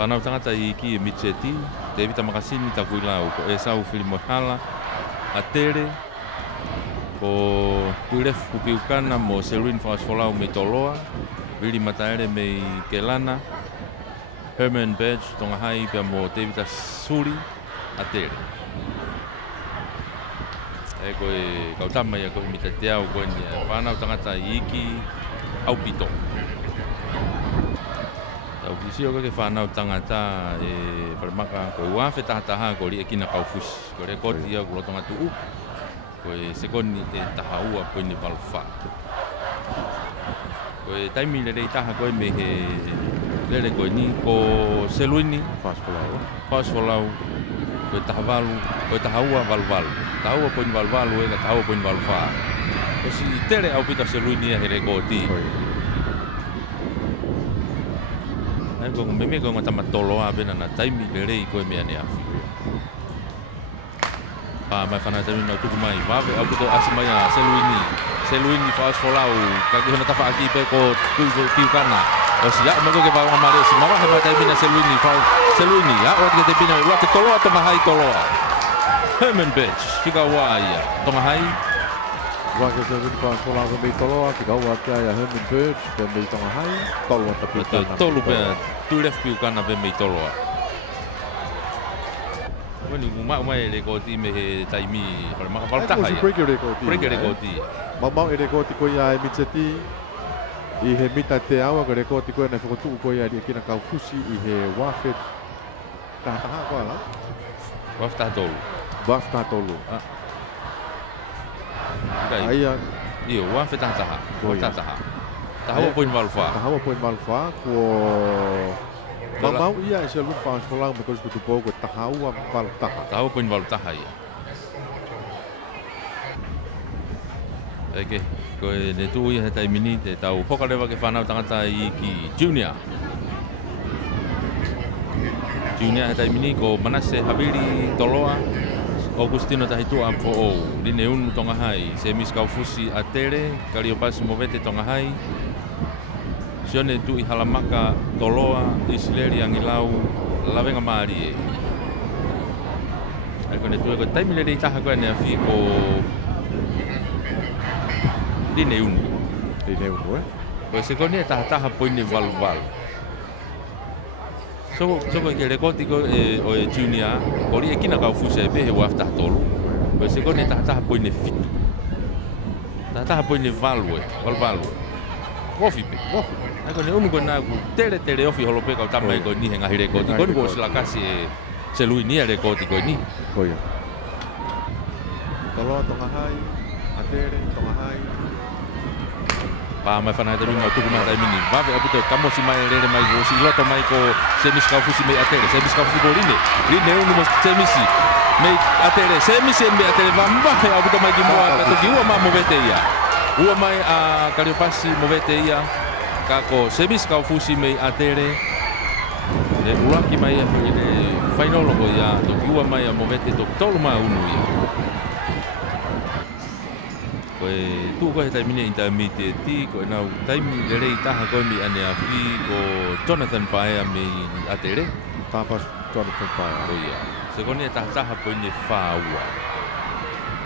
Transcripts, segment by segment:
Whanau tangata I ki Micheti, David Makasini ta kuilau ko e sau Filimohala, a tere, ko tuiref kupiukana mo Selwyn Fausfolau me Toloa, Willi Mataere me Kelana, Herman Badge tonga hai pia mo David Suri, a tere. E koe kautama ia koe mitateau koe ni whanau tangata I ki Aupito. Tau kisi o ke whanau tangata e wharamaka koe wafe tahataha ko li e kina kaufusi. Ko re koti au kulo tonga tuu. Koe sekoni e taha ua koe ni walwha. Koe taimi le rei taha koe me he lere koe ni ko Selwini. Fausfolau. Koe taha walu, koe taha ua walwalu. Taha ua koe ni walwalu e ka taha ua koe ni walwha. Ko si tere au pita Selwini e he re koti. Ai ko meme ko ngata matoloa bena na taimi le rei ko me ane afi. Pa mai fana taimi na tuku mai vawe au to asma ya Selwini Fausfolau ka ki hona tafa aki pe ko tu kana. O si ya mo ko ke va mare si mara he taimi na Selwini ya o ke te pina lo ke toloa to mahai toloa. Herman Badge fika waia to mahai. Waka Selwini Fausfolau ke me toloa fika wa kia ya Herman Badge ke me tonga hai toloa ta piukana. Tolu pe tu lef piukana pe me toloa. Wani umai le koti me he taimi para maka falta hai. Break rekoti. Mau rekoti ko ya Micheti I he mita te awa ko rekoti ko na fokotu ko ya di kina kaufusi I he wafet taha ko ala. Wafta tolu. Aya iyo wafet taha. Taha poin malfa ko mau ia Selwyn Fausfolau me ko tu po ko taha ua maltaha. Taha poin maltaha ia. Eke, ko ne tu ia tai mini te tau pokalewa ke whanau tangata I ki Junior. Junior tai mini ko Manase Havili Toloa, Augustino Tahitua Amfo'o, Line Unu tonga hai, Semis Kaufusi Atere, Kariopasi Movete tonga hai, Sione tu I Halamaka Toloa, Isleri Angilau, Lavenga Marie. Ko ne tu ko tai mini rei taha koe ne afi ko Line unu Koe sekoni e taha poini walu. So ko ke rekoti ko o e Junior, ko li e kina kaufusi e pehe wafta tolu. Koe sekoni e taha poini fitu. Taha poini walu. Wofi pe. Ai ko ne unu ko na ku tere ofi holope ka utama ko ni henga rekoti. Ko ni ko silakasi e Selwini e rekoti ko ni. Ko ya. Toloa tonga hai, atere tonga hai. Pa mai fana te runga tuku mai mini vawe abuto kamosi mai rere mai go si loto mai ko Semis Kaufusi mai atere Semis Kaufusi go line unu mo Semisi mai atere Semisi mai atere vamba abuto mai ki moa to ki ua ma movete ia ua mai a Kariopasi movete ia ka ko Semis Kaufusi mai atere le uraki mai a le final go ia to ki ua mai a movete to tolu ma unu ia. Koe tu koe he taimine intermediate ti koe nau taimi le rei taha koe mi ane afi ko Jonathan Paea me atere. Tapas Jonathan Paea. O ia. Se kone e taha koe ne whaua.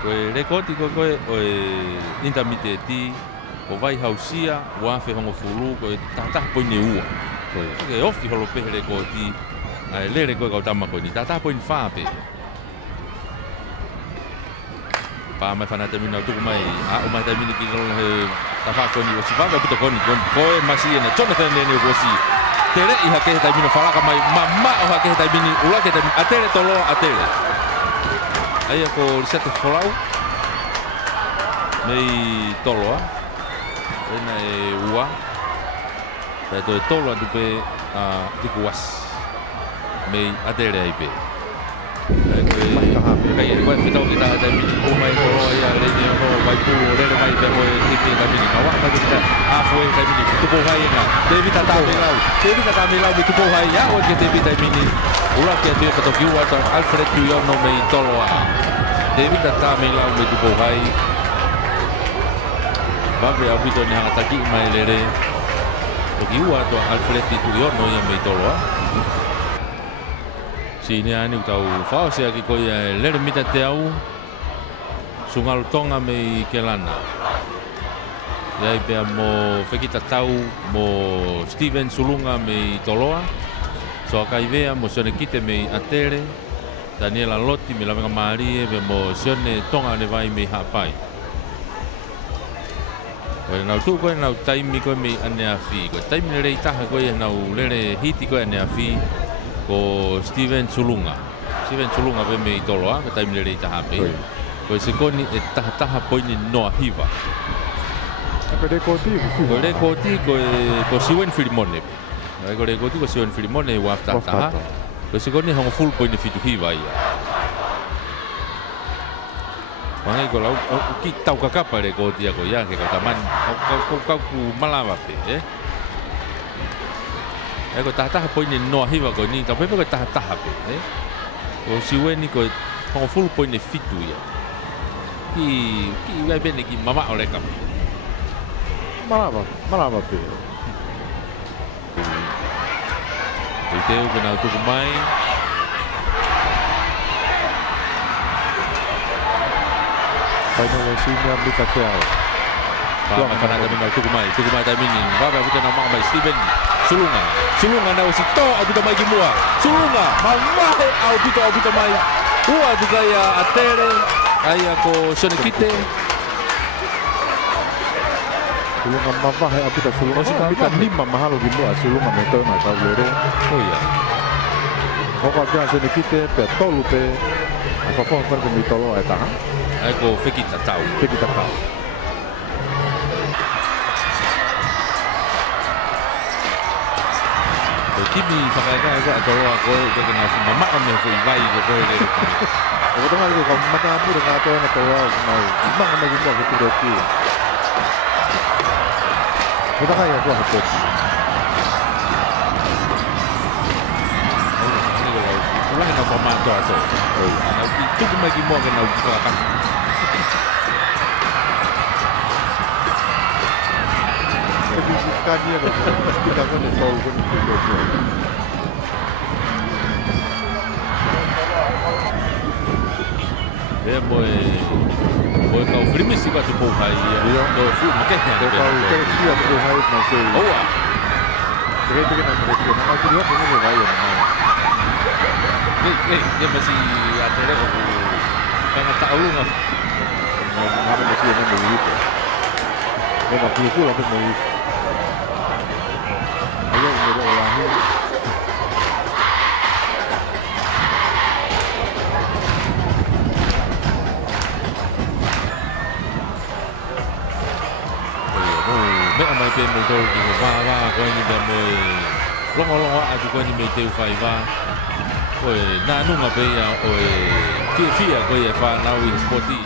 Koe rekoti koe intermediate ti ko vai hausia wafe hongo fulu koe taha koe ne ua. Koe ofi holo pehe rekoti le re koe kautama koe ni taha koe ni whape. Pa mai fana termina tuku mai o mai termina ki ko he tafa ko ni o si vaga puto ko ni ko e masi na Jonathan ne ko si tere I hake termina fala ka mai mama o hake termina ula ke termina atere tolo atere ai ko risate folau nei tolo ena e ua pe to tolo du pe tuku was mei atere ai pe Kaya buat kita ada mini mai ko ya le ni ko vai pu le mai pe ko tiki da mini kawa ka kita afoi da mini tu po hai na David ta milau tu po hai ya o ke David da mini ula ke te to ki wa Alfred Tuyo no me toloa David ta milau tu po hai ba ve abito ni hanga taki mai le to ki wa to Alfred Tuyo no ya me toloa Sini ani utau fao se aki ko ia lere mita te au sungalu tonga me Kelana. Ia pea mo Fekita Tau mo Steven Sulunga me Toloa. So akai vea mo Sione Kite me Atere. Daniela Loti me Lavenga Marie ve mo Sione Tonga ne vai me Hapai. Koe nau tu koe nau taimi koe me ane afi. Koe taimi ne rei taha koe nau lere hiti koe ane afi. Ko Steven Sulunga. Steven Sulunga ve me Toloa. Koe taimi ne rei taha pe. Koe se koni e taha poini noa hiva. Koe rekoti ko Siwen Filimone. Koe rekoti ko Siwen Filimone wafta taha. Koe se koni hongo full poini fitu hiva ia. Wangai ko lau ki tau kakapa rekoti ako ia ke kataman kau ku malawa pe ko taha poini noa hiva ko ni tau pepe ko taha pe ko Siwen ni ko hongo full poini fitu ia. Ki vai bene ki mama ole kam. Malava pe. Teu kena tuku mai. Final sini ambil tau. Pak kana kami ngal tuku mai tamini. Baba buta nama mai Steven Sulunga na usito abuta mai kimua. Sulunga mama abuta mai. Ua buka ya Atere aya ko Sione Kite. Sulunga mama hai abuta Sulunga. Kita lima mahalo kimua Sulunga metode na tau lere. Oh iya. Koko abia Sione Kite pe tolu pe. Apa pun kan kami tolo eta. Ai ko Fekita Tau. Kimi whakaeka ko atoro ako e kena mama o me foi vai ko ko le. O tanga ko ka mata pura ka to na towa mai. Mama mai ko ko tu ti. Ko tanga ya ko ha to. Ulang na formato ato. Na tu ko mai ki mo na u ka kan. Kania ko kita ko na to ko tu. Boy kau frimi si tu po hai do fu makanya Ko ka ko sia ko hai na se. Oh. Kereta kena kereta. Nak dia pun ni vai na. Dia masih ada aku karena tak tahu lah. Apa masih ada begitu. Dia nak pergi pula pun begitu. Ayo dia ulangi. Mấy ông mày bên mày thôi thì va coi như là mày longo aja coi như mày tiêu phải va rồi na nung apa ya oi fia coi ya va now in sporty